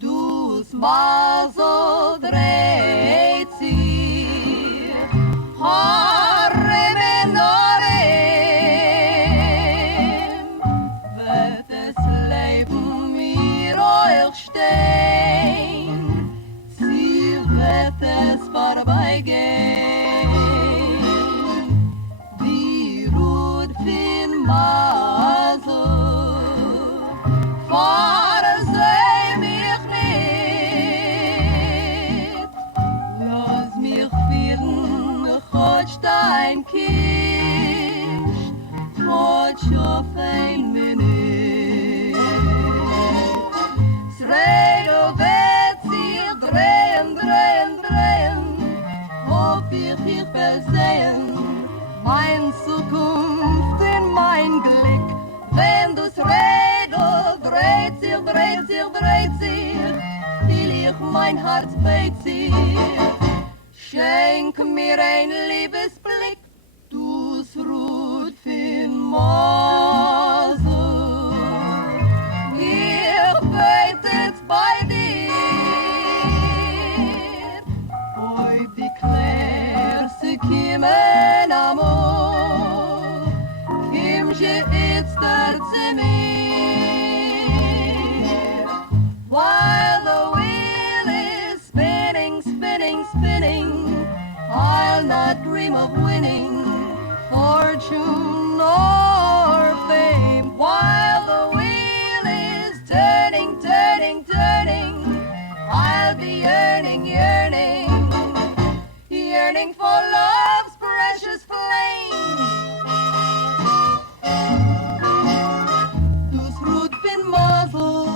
Dus mazo dreht sie, Haare menorem, wird das Leben mir euch stehen, sie wird es vorbeigehen. Die Ruth fin mazo, fahre sei mich nicht, lass mich fühlen, chodź dein Kind, chodź auf ein Minute. Sredo wird sich drehen, drehen, drehen, hoff ich will sehen, mein Zukunft in mein Glück, wenn du's redest, dreht sich, dreht sich, dreht sich, will ich mein Herz bei dir. Schenk mir ein Liebesblick, du's Ruth fin Maso. Ich beit jetzt bei dir, oi die Claire, sie kiemen amor, kim je jetzt der mir. While the wheel is spinning, spinning, spinning, I'll not dream of winning fortune or fame. While the wheel is turning, turning, turning, I'll be yearning, yearning, yearning for love's precious flame. Dus Ruth fin Mazel,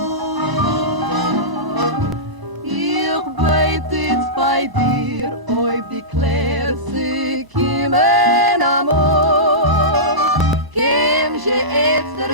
ich bleib jetzt bei dir, oi die Claire, sie kiemen amor, kem je jetzt der